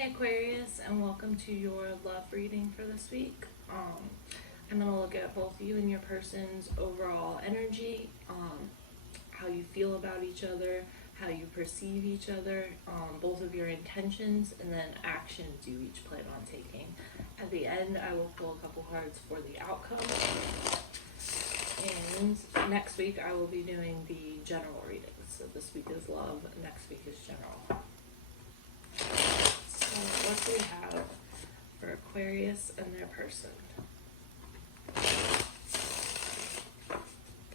Hey Aquarius, and welcome to your love reading for this week. I'm going to look at both you and your person's overall energy, how you feel about each other, how you perceive each other, both of your intentions, and then actions you each plan on taking. At the end, I will pull a couple cards for the outcome. And next week, I will be doing the general readings. So this week is love, next week is general. So what do we have for Aquarius and their person?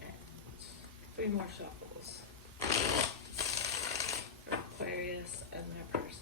And 3 more shuffles for Aquarius and their person.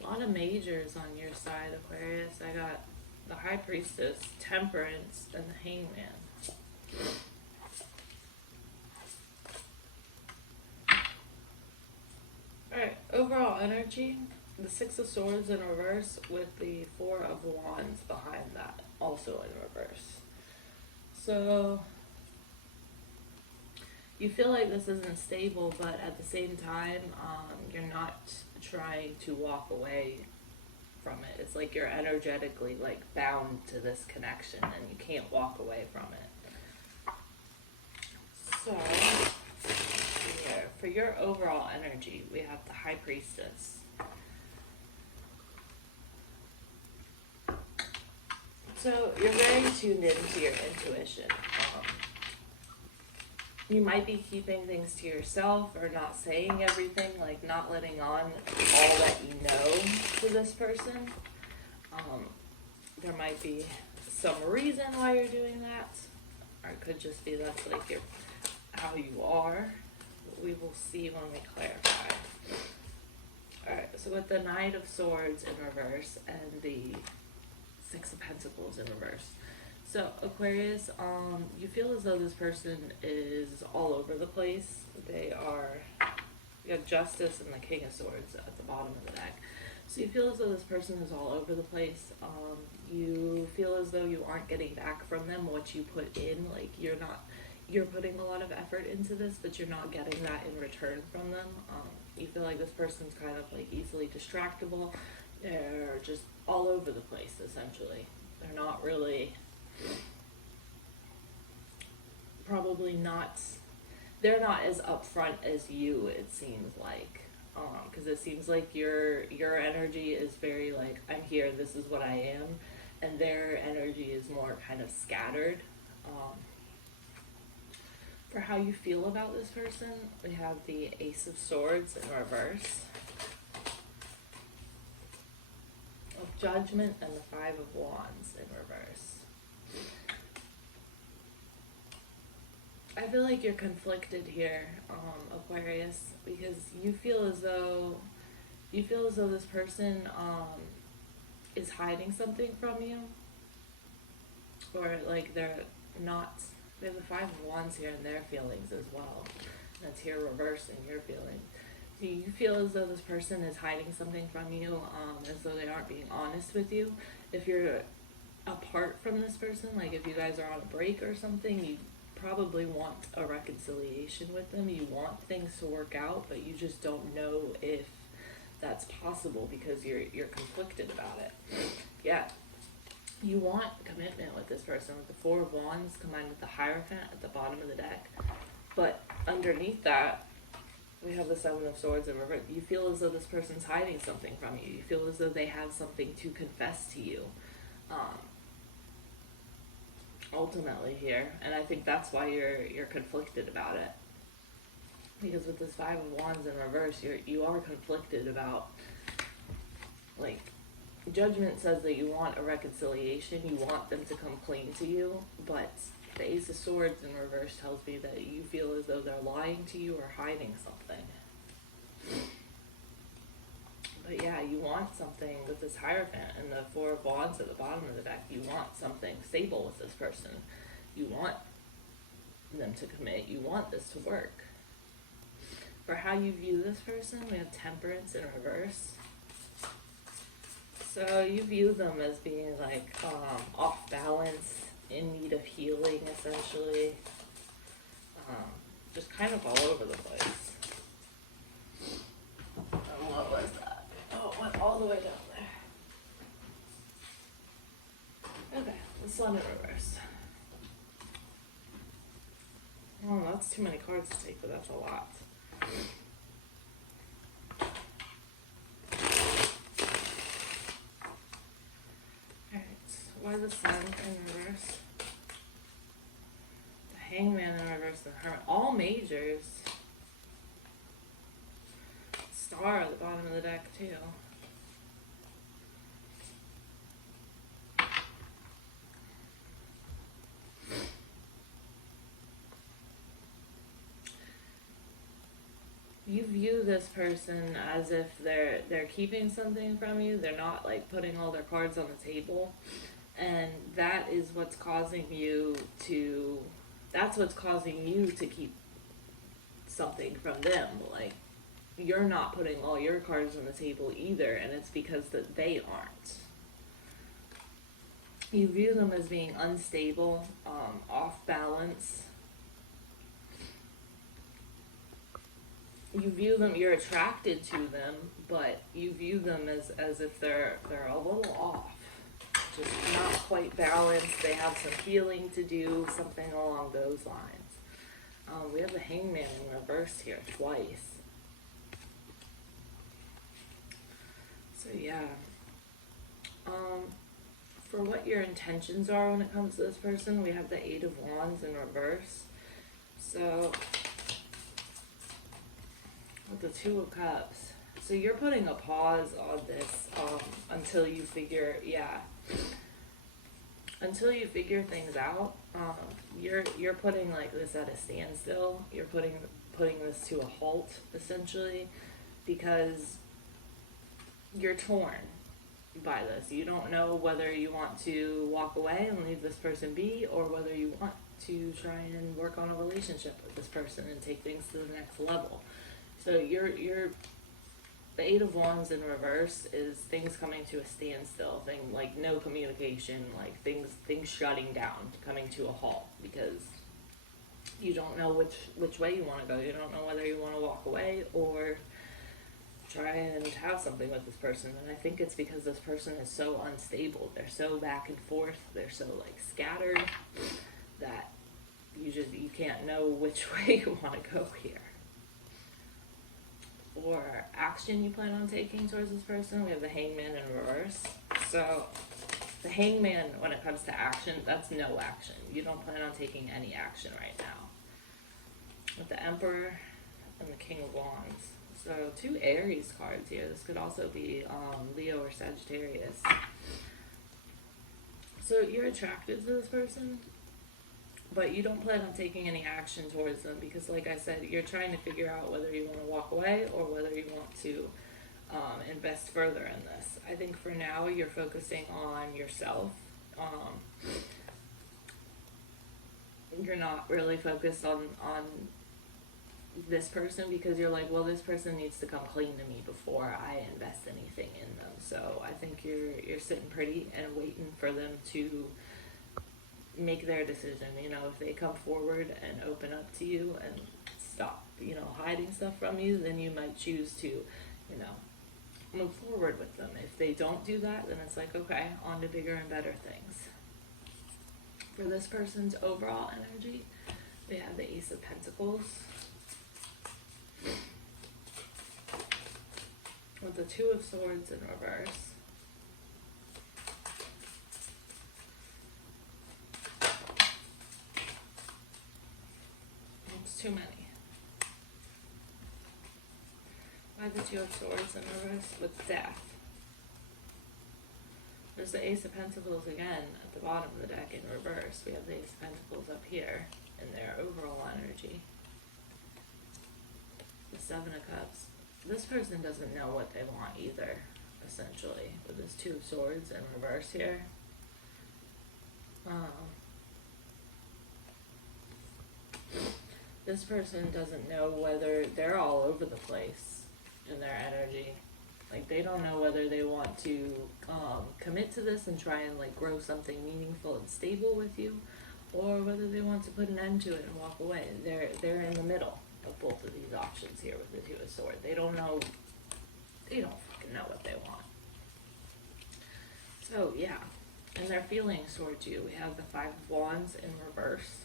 A lot of majors on your side, Aquarius. I got the High Priestess, Temperance, and the Hangman. Alright, overall energy, the 6 of Swords in reverse with the 4 of Wands behind that, also in reverse. So, you feel like this isn't stable, but at the same time, you're not trying to walk away from it. It's like you're energetically like bound to this connection and you can't walk away from it. So here, for your overall energy, we have the High Priestess. So you're very tuned into your intuition. You might be keeping things to yourself or not saying everything, like not letting on all that you know to this person. There might be some reason why you're doing that, or it could just be that's like how you are. We will see when we clarify. Alright, so with the Knight of Swords in reverse and the 6 of Pentacles in reverse. So Aquarius, you feel as though this person is all over the place. You got Justice and the King of Swords at the bottom of the deck. So you feel as though this person is all over the place. You feel as though you aren't getting back from them what you put in. Like you're putting a lot of effort into this, but you're not getting that in return from them. You feel like this person's kind of like easily distractible. They're just all over the place, essentially. They're not really... they're not as upfront as you, it seems like, because it seems like your energy is very like, I'm here, this is what I am, and their energy is more kind of scattered. For how you feel about this person, we have the Ace of Swords in reverse, of Judgment, and the 5 of Wands in reverse. I feel like you're conflicted here, Aquarius, because you feel as though this person is hiding something from you, or like they have the 5 of Wands here in their feelings as well. That's here reversing your feelings. So you feel as though this person is hiding something from you, as though they aren't being honest with you. If you're apart from this person, like if you guys are on a break or something, you probably want a reconciliation with them. You want things to work out, but you just don't know if that's possible because you're conflicted about it. Yeah, you want commitment with this person with the 4 of Wands combined with the Hierophant at the bottom of the deck, but underneath that we have the 7 of Swords in reverse. You feel as though this person's hiding something from you. You feel as though they have something to confess to you. Ultimately here, and I think that's why you're conflicted about it, because with this 5 of Wands in reverse, you are conflicted about, like, Judgment says that you want a reconciliation, you want them to come clean to you, but the Ace of Swords in reverse tells me that you feel as though they're lying to you or hiding something. But yeah, you want something with this Hierophant and the Four of Wands at the bottom of the deck. You want something stable with this person. You want them to commit. You want this to work. For how you view this person, we have Temperance in reverse. So you view them as being like off balance, in need of healing, essentially. Just kind of all over the place. What was that? Oh, it went all the way down there. Okay, let's let it reverse. Oh, that's too many cards to take, but that's a lot. Alright, why the Sun in reverse? The Hangman in reverse, the Hermit. All majors. Star at the bottom of the deck, too. You view this person as if they're keeping something from you. They're not like putting all their cards on the table, and that is what's causing you to. That's what's causing you to keep something from them. Like, you're not putting all your cards on the table either, and it's because that they aren't. You view them as being unstable, off balance. You view them, you're attracted to them, but you view them as if they're a little off. Just not quite balanced. They have some healing to do, something along those lines. We have the Hangman in reverse here twice. So yeah. For what your intentions are when it comes to this person, we have the Eight of Wands in reverse. So with the Two of Cups. So you're putting a pause on this until you figure, until you figure things out. You're putting like this at a standstill. You're putting this to a halt, essentially, because you're torn by this. You don't know whether you want to walk away and leave this person be, or whether you want to try and work on a relationship with this person and take things to the next level. So the Eight of Wands in reverse is things coming to a standstill, like no communication, like things shutting down, coming to a halt, because you don't know which way you want to go. You don't know whether you want to walk away or try and have something with this person. And I think it's because this person is so unstable. They're so back and forth. They're so like scattered that you can't know which way you want to go here. Or action you plan on taking towards this person, we have the Hangman in reverse. So the Hangman, when it comes to action, that's no action. You don't plan on taking any action right now. With the Emperor and the King of Wands. So two Aries cards here. This could also be Leo or Sagittarius. So you're attracted to this person, but you don't plan on taking any action towards them because, like I said, you're trying to figure out whether you want to walk away or whether you want to invest further in this. I think for now you're focusing on yourself. You're not really focused on this person because you're like, well, this person needs to come clean to me before I invest anything in them. So I think you're sitting pretty and waiting for them to make their decision. You know, if they come forward and open up to you and stop, hiding stuff from you, then you might choose to, move forward with them. If they don't do that, then it's like, okay, on to bigger and better things. For this person's overall energy, we have the Ace of Pentacles with the Two of Swords in reverse. Too many. Why the Two of Swords in reverse with Death? There's the Ace of Pentacles again at the bottom of the deck in reverse. We have the Ace of Pentacles up here in their overall energy. The Seven of Cups. This person doesn't know what they want either, essentially, with this Two of Swords in reverse here. This person doesn't know whether they're all over the place in their energy. Like, they don't know whether they want to commit to this and try and like grow something meaningful and stable with you, or whether they want to put an end to it and walk away. They're in the middle of both of these options here with the Two of Swords. They don't fucking know what they want. So yeah, and their feelings towards you, we have the Five of Wands in reverse.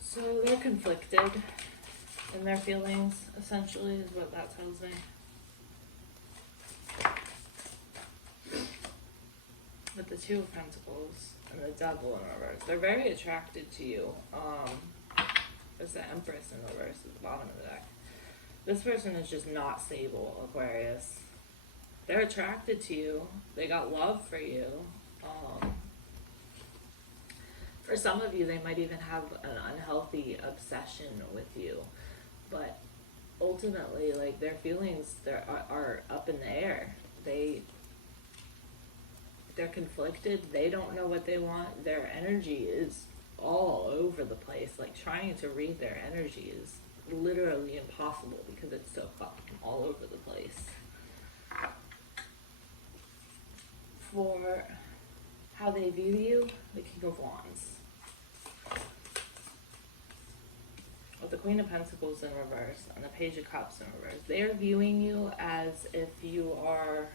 So they're conflicted in their feelings, essentially, is what that tells me. With the Two of Pentacles and the Devil in reverse, they're very attracted to you. There's the Empress in reverse at the bottom of the deck. This person is just not stable, Aquarius. They're attracted to you. They got love for you. For some of you, they might even have an unhealthy obsession with you. But ultimately, like, their feelings are up in the air. They're conflicted. They don't know what they want. Their energy is all over the place. Like, trying to read their energy is literally impossible because it's so fucking all over the place. For how they view you, the King of Wands. With the Queen of Pentacles in reverse and the Page of Cups in reverse, they are viewing you as if you are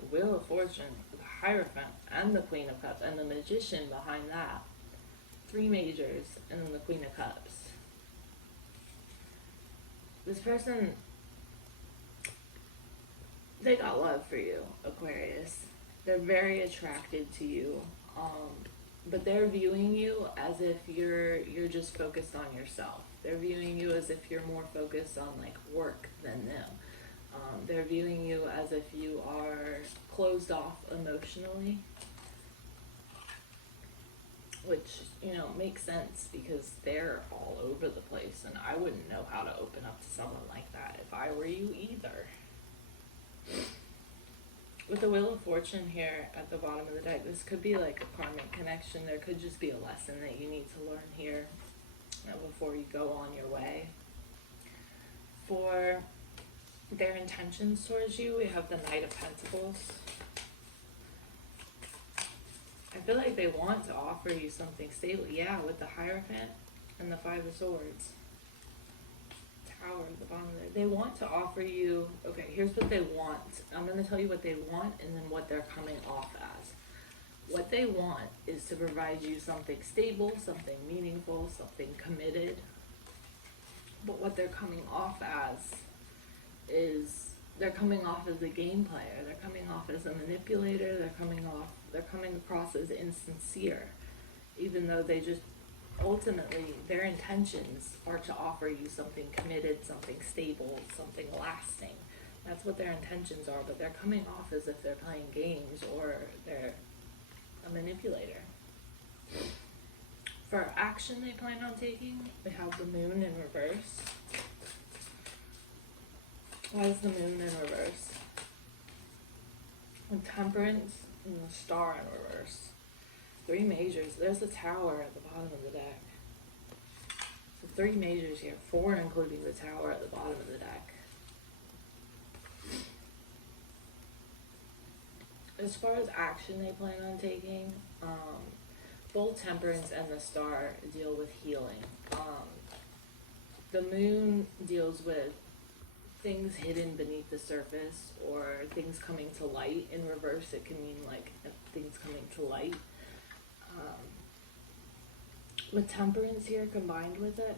the Wheel of Fortune, the Hierophant, and the Queen of Cups, and the Magician behind that. Three majors, and then the Queen of Cups. This person, they got love for you, Aquarius. They're very attracted to you. But they're viewing you as if you're just focused on yourself. They're viewing you as if you're more focused on like work than them. They're viewing you as if you are closed off emotionally, which, you know, makes sense because they're all over the place, and I wouldn't know how to open up to someone like that if I were you either. With the Wheel of Fortune here at the bottom of the deck, this could be like a karmic connection. There could just be a lesson that you need to learn here before you go on your way. For their intentions towards you, we have the Knight of Pentacles. I feel like they want to offer you something stable. Yeah, with the Hierophant and the Five of Swords. Tower at the bottom there. They want to offer you, okay, here's what they want. I'm going to tell you what they want and then what they're coming off as. What they want is to provide you something stable, something meaningful, something committed. But what they're coming off as is, they're coming off as a game player. They're coming off as a manipulator. They're coming across as insincere, even though they just, ultimately, their intentions are to offer you something committed, something stable, something lasting. That's what their intentions are, but they're coming off as if they're playing games or they're a manipulator. For action they plan on taking, we have the Moon in reverse. Why is the Moon in reverse? And Temperance and the Star in reverse. Three majors. There's the Tower at the bottom of the deck. So three majors here. Four including the Tower at the bottom of the deck. As far as action they plan on taking, both Temperance and the Star deal with healing. The Moon deals with things hidden beneath the surface or things coming to light. In reverse, it can mean like things coming to light. With Temperance here combined with it,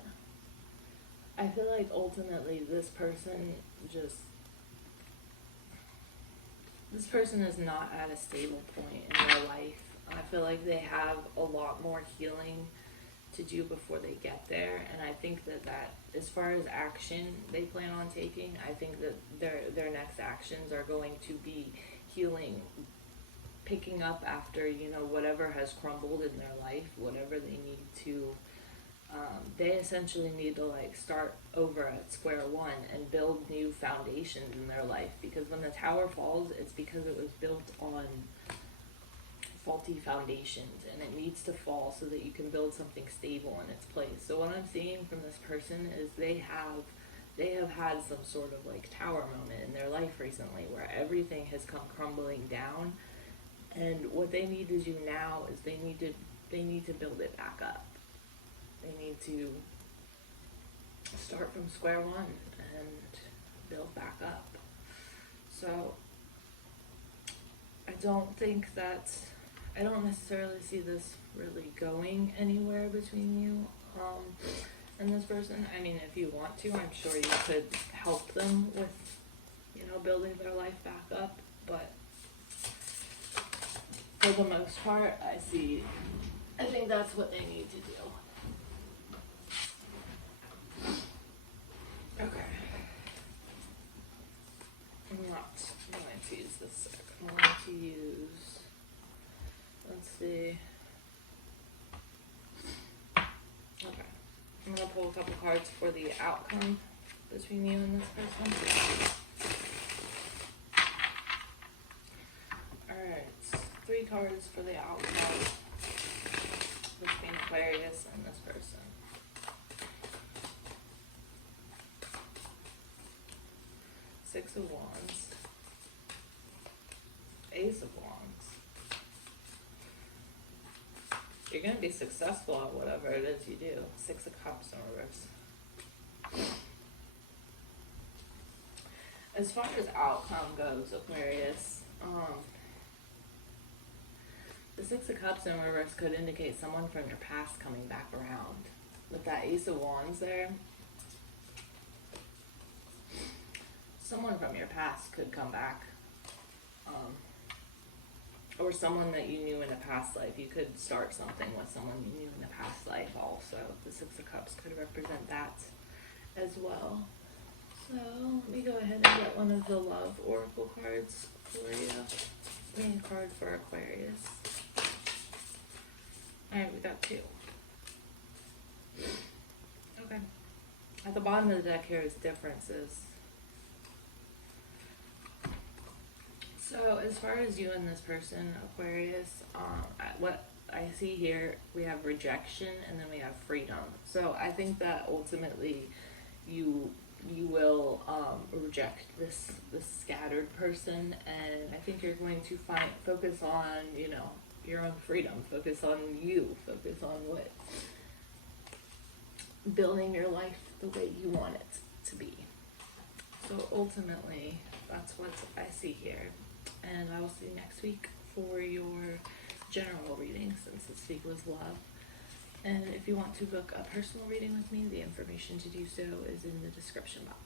I feel like ultimately this person is not at a stable point in their life. I feel like they have a lot more healing to do before they get there, and I think that as far as action they plan on taking, I think that their next actions are going to be healing, picking up after, you know, whatever has crumbled in their life, whatever they need to they essentially need to like start over at square one and build new foundations in their life, because when the tower falls, it's because it was built on faulty foundations, and it needs to fall so that you can build something stable in its place. So what I'm seeing from this person is they have had some sort of like tower moment in their life recently where everything has come crumbling down, and what they need to do now is they need to build it back up. They need to start from square one and build back up. So I don't necessarily see this really going anywhere between you and this person. I mean, if you want to, I'm sure you could help them with, building their life back up, but for the most part, I think that's what they need to do. Okay. I'm not going to use this deck. I'm going to use, let's see. Okay. I'm going to pull a couple cards for the outcome between you and this person. Alright. 3 cards for the outcome between Aquarius and this person. Six of Wands, Ace of Wands. You're going to be successful at whatever it is you do. Six of Cups in reverse. As far as outcome goes, Aquarius, the Six of Cups in reverse could indicate someone from your past coming back around. With that Ace of Wands there, someone from your past could come back, or someone that you knew in a past life. You could start something with someone you knew in a past life also. The Six of Cups could represent that as well. So let me go ahead and get one of the love oracle cards for you. Main card for Aquarius. Alright, we got 2. Okay. At the bottom of the deck here is differences. So as far as you and this person, Aquarius, what I see here, we have rejection and then we have freedom. So I think that ultimately you will reject this scattered person, and I think you're going to focus on, your own freedom, focus on you, focus on what building your life the way you want it to be. So ultimately, that's what I see here. And I will see you next week for your general reading, since this week was love. And if you want to book a personal reading with me, the information to do so is in the description box.